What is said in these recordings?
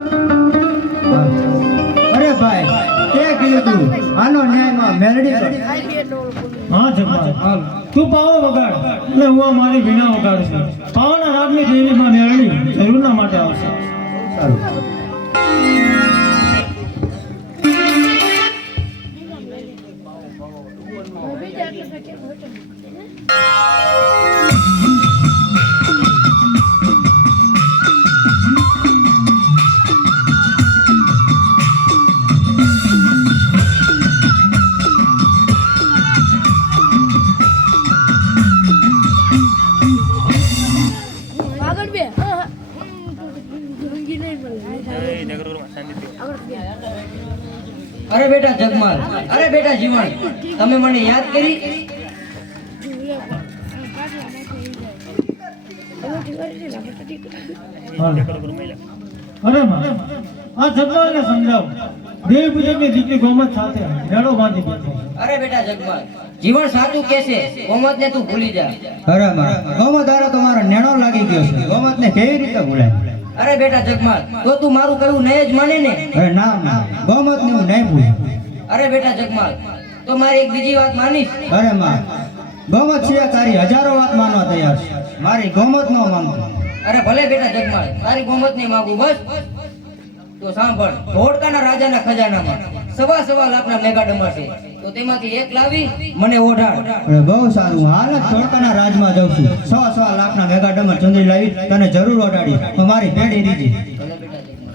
અરે ભાઈ તે કીધું આનો ન્યાયમાં મેલડી કર. હા જગમાલ તું પાવો વગાડ એટલે હું આ મારી વીણા વગાડું છું. પાવાના રાગની દેવીમાં મેળવી જરૂરના માટે આવશે. સારું. અરે બેટા જગમાલ, અરે બેટા જીવન, તમે મને યાદ કરી? અરે માં આ જગમાલને સમજાવ. દેવ પૂજકની દીકરી ગોમત સાથે મેળો બાંધી દીધો. અરે બેટા જગમાલ, જીવન સાચું કહેશે, ગોમતને તું ભૂલી જા. અરે માં ગોમત આરો તો મારો નેણો લાગી ગયો છે. ગોમતને કેવી રીતે ભૂલાય? અરે બેટા જગમાલ, તો તું મારું કહેવું નહીં જ માને ને? અરે ના ના ગોમતને હું નહીં ભૂલું. અરે બેટા જગમાલ, તો મારી એક બીજી વાત માનીશ? અરે માં ગોમત સિવાય તારી હજારો વાત માનવા તૈયાર છે. મારી ગોમત નો માંગતો. અરે ભલે બેટા જગમાલ, તારી ગોમત નહીં માંગુ બસ. તો સાંભળ, ધોળકાના રાજાના ખજાનામાં સવા લાખના મેગા ડમર છે. તો તેમાંથી એક લાવી મને ઓઢાડ. અરે બહુ સારું. હાલ જ ધોળકાના રાજમાં જાઉં છું. 100 લાખના મેગા ડમર ચંદ્રી લાવી તને જરૂર ઓડાડી. તો મારી પેઢી દીધી. ભલે બેટા જગમાલ.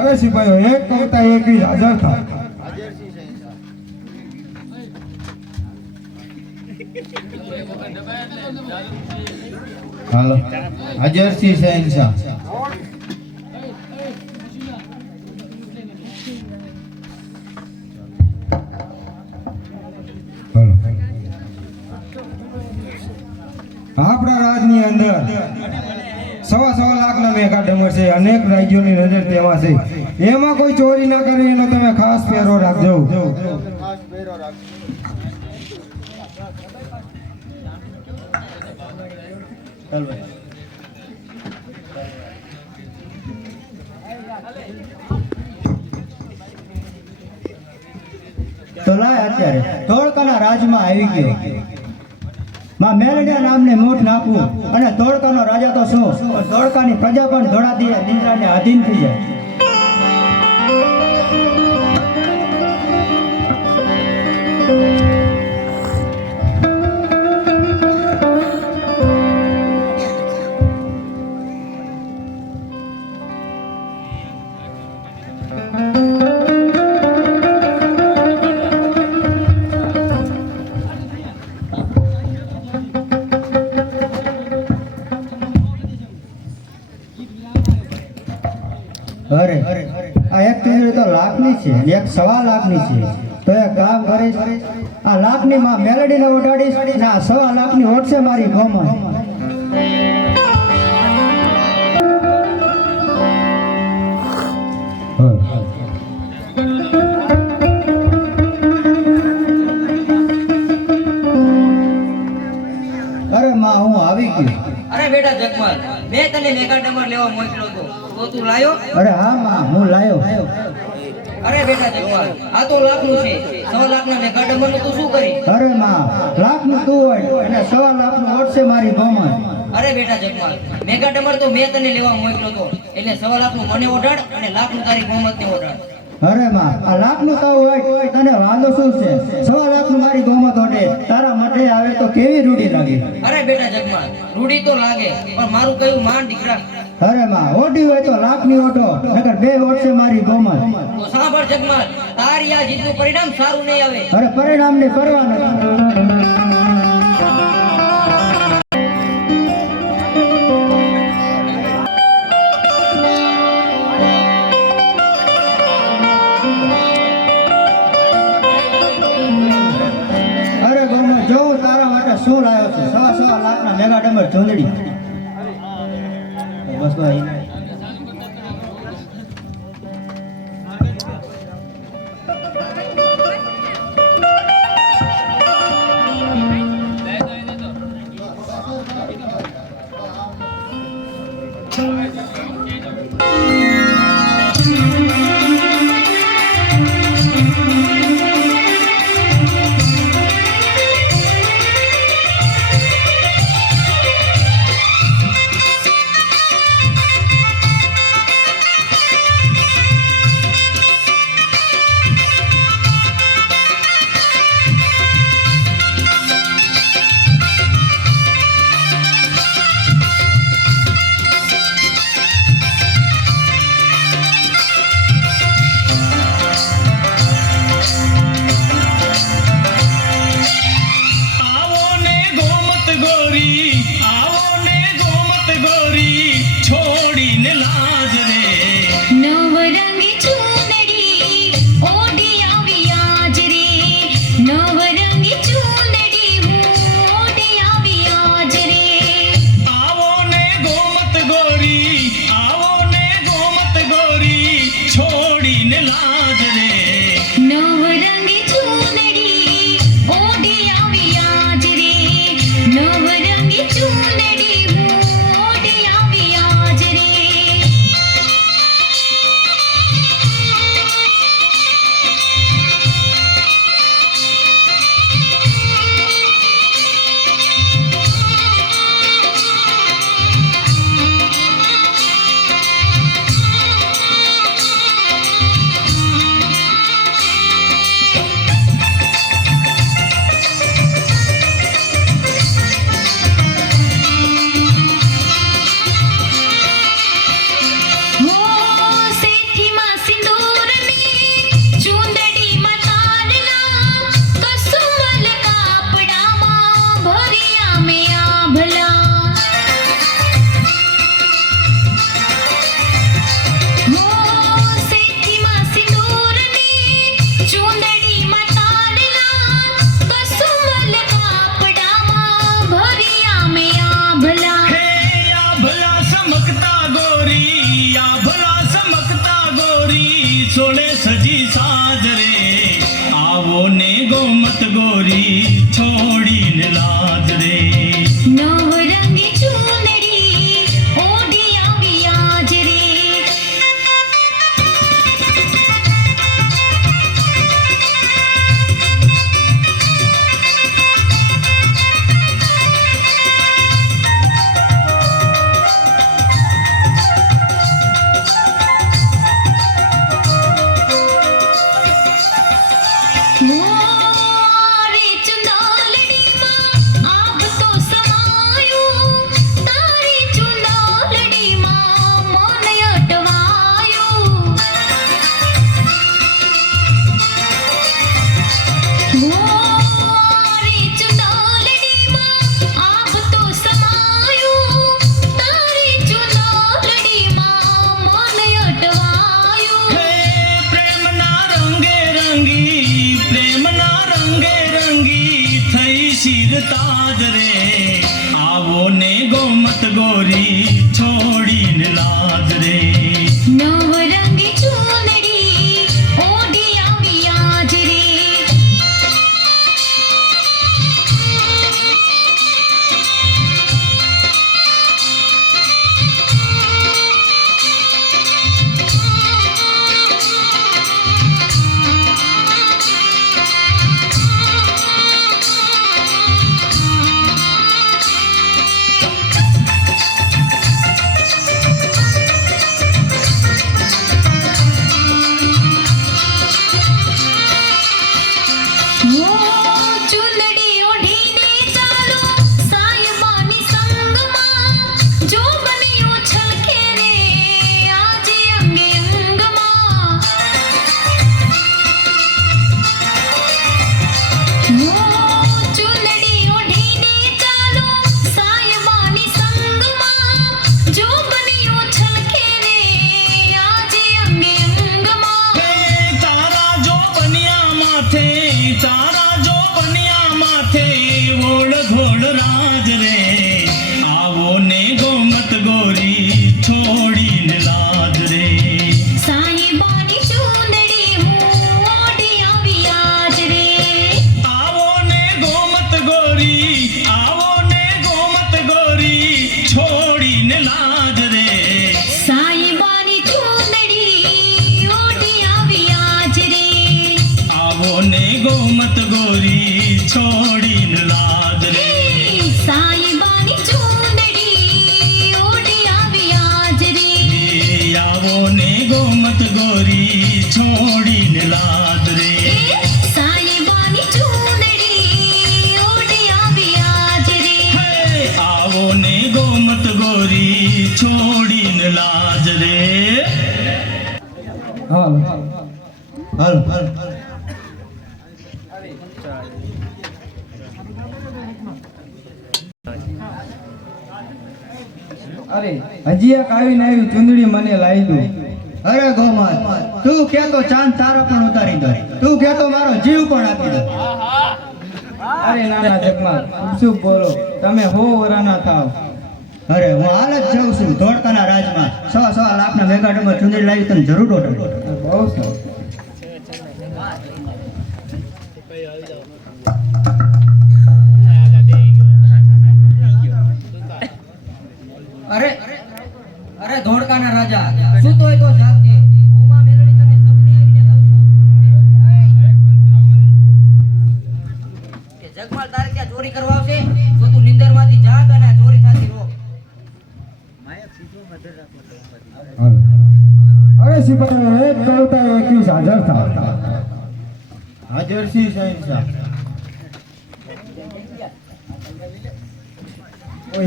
અરે સિપાહીઓ એક કવતા એક બી હાજર થાય. હાલો હાજર સી શહેનશાહ. આપણા રાજની અંદર 1.25 લાખના મેઘા ડમર છે. અનેક રાજ્યોની નજર તેમાં છે. એમાં કોઈ ચોરી ના કરે એનો તમે ખાસ પહેરો રાખજો. તો લાય અત્યારે ધોળકાના રાજમાં આવી ગયો. માં મેલડિયા નામને મોઢ નાખવું અને ધોળકાનો રાજા તો શું પણ ધોળકાની પ્રજા પણ ધોળાતી નિંદ્રાને આધીન થઈ જાય. ચૂંદડી તો લાખની છે અને એક 1.25 લાખની છે. તો એક કામ કરીશ, આ લાખની માં મેલડીને ઓઢાડીશ ને આ 1.25 લાખની ઓઢશે મારી ગોમાં. અરે માં હું આવી ગયો. અરે બેટા જગમાલ, મેં તને મેગા ડમર લેવા મોકલ્યો હતો, તો તું લાયો? અરે હા માં હું લાયો. અરે બેટા જગમાલ, આ તો લાખનું છે. 1.25 લાખના મેગા ડમરનું તું શું કરી? અરે માં લાખનું તું હોય અને 1.25 લાખનું ઓઢશે મારી ગોમાં. અરે બેટા જગમાલ, મેગા ડમર તો મેં તને લેવા મોકલ્યો હતો, એટલે 1.25 લાખનું મને ઓઢાડ અને લાખનું તારી ગોમતને ઓઢાડ. અરે માં આ લાખનું તાવ હોય તને વાંધો શું છે? 1.25 લાખનું મારી ગોમાં ઓઢે તારા માટે આવે તો કેવી રૂડી લાગે? અરે બેટા જગમાલ, રૂડી તો લાગે, પણ મારું કયું માન દીકરા. અરે માં ઓઢી હોય તો લાખની ઓઢો, નકર 2 ઓઢશે મારી ગોમાં. તો સાંભળ જગમાલ, તારી આ જીતનું પરિણામ સારું નહીં આવે. અરે પરિણામની પરવા નથી. અરે ગોમાં જો હું તારા માટે શું લાવ્યો છું, 1.25 લાખના મેગા ડમર ચૂંદડી. બસ ભાઈ. રંગી પ્રેમના રંગે રંગી થઈ શિરતાજ રે આવો ને ગોમત ગોરી છોડીને લાજ રે નવરંગી ચૂંદડી ઓઢી આવી આજ રે ચૂંદડી ઓઢીને ચાલો સાયબાની સંગમાં જો બન્યું છલકે રે આજે અંગે અંગમાં ચૂંદડી ઓઢીને ચાલો સાયબાની સંગમાં જો બન્યું છલકે રે આજે અંગે અંગમાં તારા જો બનિયા માથે ઓળ ઘોળ રાજ રે આવો ને ગોમત ગોરી છોડીને લાજ રે સાયબાની ચૂંદડી હું ઓઢી આવી આજ રે આવો ને ગોમત ગોરી છોડીને લાજ રે સાયબાની ચૂંદડી ઓઢી આવી આજ રે આવો ને ગોમત ગોરી છોડીને લાજ રે સાયબાની ચૂંદડી ઓઢી આવી આજ રે આવો ને ગોમત ગોરી છોડીને લાજ રે સાયબાની ચૂંદડી ઓઢી આવી આજ રે આવો ને ગોમત ગોરી છોડીને લાજ રે હાલ હાલ અરે હજી એક આવીને આવી ચૂંદડી મને લાવી દો. અરે ગોમાત તું કહેતો ચાંદ તારા પણ ઉતારી દો તું કહેતો મારો જીવ પણ આપી દો અરે નાના જગમાલ શું બોલો તમે હો વરાના થાવ. અરે હું હાલ જ જાઉં છું ધોળકાના રાજમાં 100 લાખના મેગાડમમાં ચૂંદડી લાવી તને જરૂર ઓર્ડર બહુ સરસ. અરે ધોળકાના રાજા શું તોય તો જાગજે ઉમા મેલડી તને સપને આવીને કહું કે જગમાલ તારે ક્યાં ચોરી કરવા આવશે તો તું નિંદરમાંથી જાગ અને આ ચોરી થાતી રોક હાલ. અરે સિપાહી એક કવતા 21 હાજર થાવ. હાજર સી સાઈન સાહેબ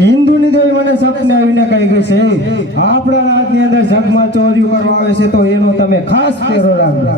હિન્દુની દેવી મને સપને આવીને કહી ગઈ છે આપણા રાજની અંદર જગમાં ચોરી કરવા આવે છે તો એનો તમે ખાસ પહેરો રાખજો.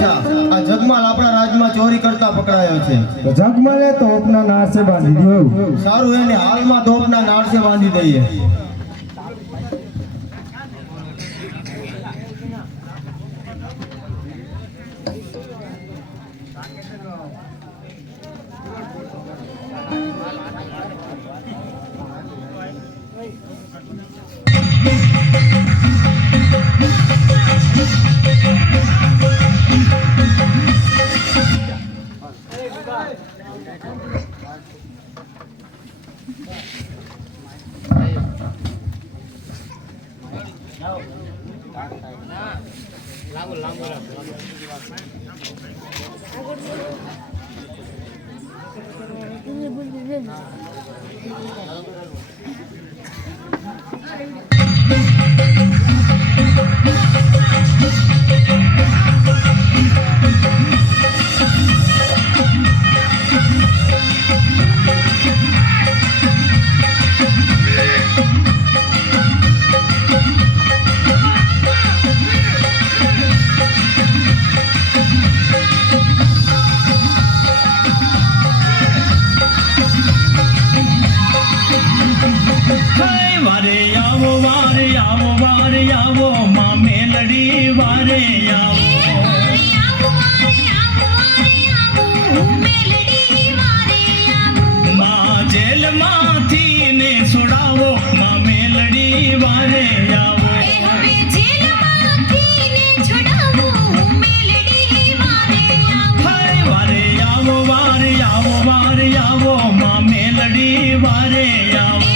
શેરશાહ, આ જગમાલ આપણા રાજમાં ચોરી કરતા પકડાયો છે. તો જગમાલે તોપના નાશે બાંધી દીધું. સારું, એને હાલમાં તોપના નાળસે બાંધી દઈએ. વારે આવો માં મેલડી વારે આવો માં જેલમાંથી ને છોડાવો માં મેલડી વારે આવો વારે આવો માં મેલડી વારે આવો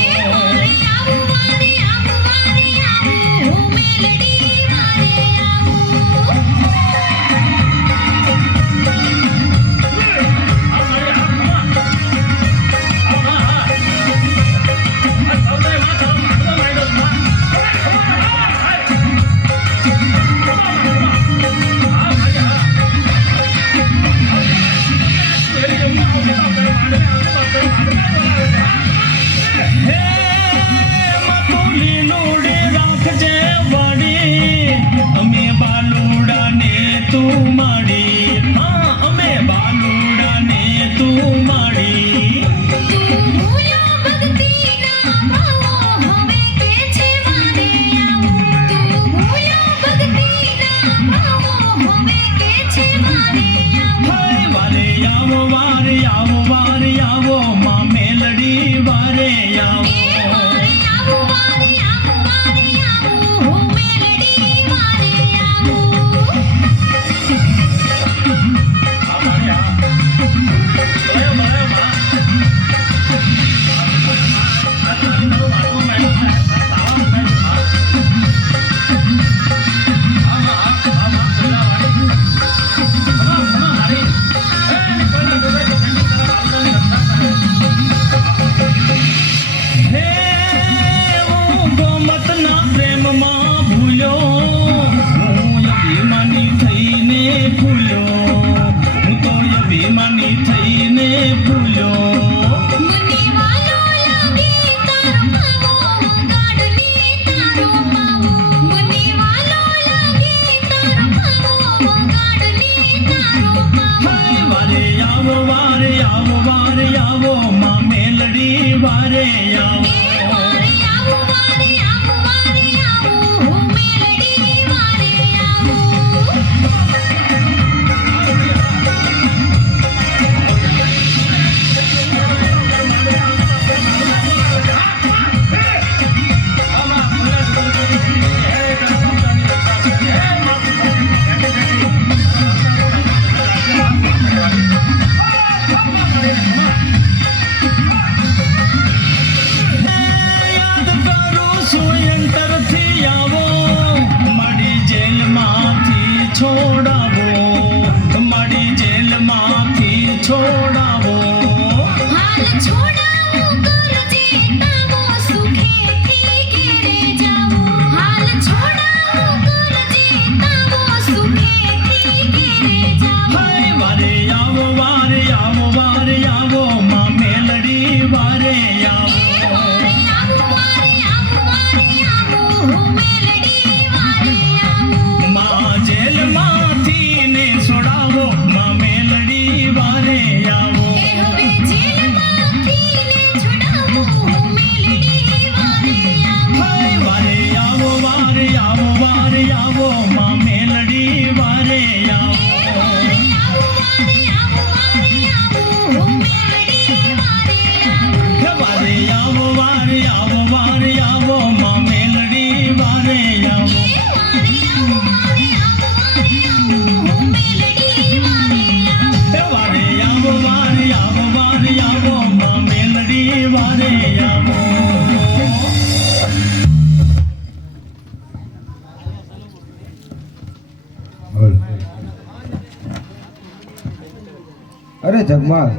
અરે જગમાલ,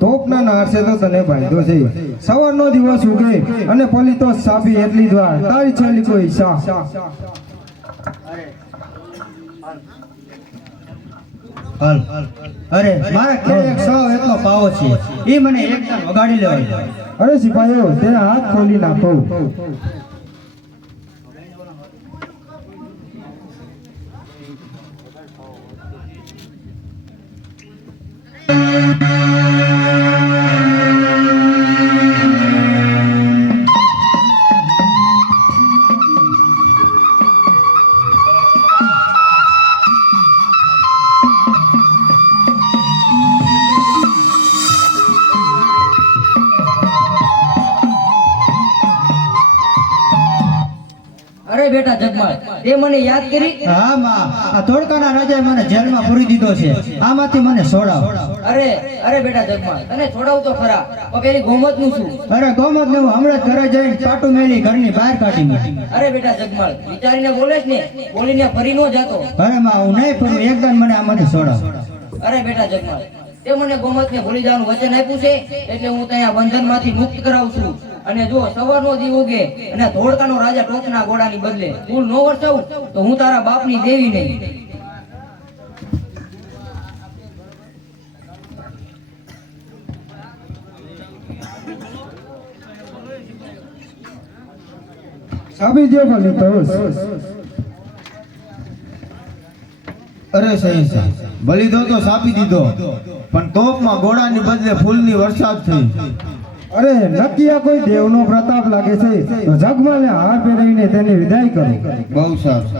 તોપના નારસે તો તને બાંધ્યો છે. સવારનો દિવસ ઉગે અને પલી તો સાપી એટલી જ વાર તારી છેલ્લી કોઈ ઈચ્છા. હાલ. અરે મારા ઘરે એક સૌ એકનો પાવો છે, ઈ મને એક તાન વગાડી લેવાય. અરે સિપાહીઓ, તેના હાથ ખોલી નાખો. અરે બેટા જગમાળ, તે મને યાદ કરી? હા માં, આ ધોળકાના રાજાએ મને જેલમાં પૂરી દીધો છે, આમાંથી મને છોડાવ. અરે બેટા જગમાળ, તને છોડાવું તો ખરા, પણ પેલી ગોમત નું શું? અરે ગોમત ને હું હમણાં જ ઘરે જઈને પાટું મેલી ઘરની બહાર કાઢી મૂકી. અરે બેટા જગમાળ, વિચારીને બોલે છે ને, બોલીને ફરી નો જાતો. અરે માં, હું નહીં ફરું, એકદમ મને આમાંથી છોડાવ. અરે બેટા જગમાળ, તે મને ગોમત ને ભૂલી જવાનું વચન આપ્યું છે, એટલે હું ત્યાં બંધન માંથી મુક્ત કરાવું છું. અને જો સવારનો દી ઉગે અને ધોળકાનો રાજા ટોચના ઘોડાની બદલે ફૂલ નો વરસાવું તો હું તારા બાપની દેવી નહીં. સાબી જે પલી તો અરે સહી છે, બલિદો તો સાપી દીધો, પણ તોપમાં ગોળાની બદલે ફૂલની વરસાદ થઈ. અરે નક્કી આ કોઈ દેવનો પ્રતાપ લાગે છે. તો જગમાલને હાર પહેરાવીને તેની વિદાય કરો. બહુ સારું.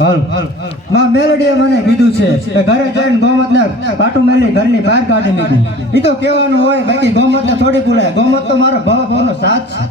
હાલ. માં મેલડીએ મને કીધું છે કે ઘરે જઈને ગોમતને પાટું મેલી ઘરની બહાર કાઢી મૂકી. ઈ તો કહેવાનું હોય, બાકી ગોમતને થોડી બોલાય. ગોમત તો મારો ભાવનો સાથ છે.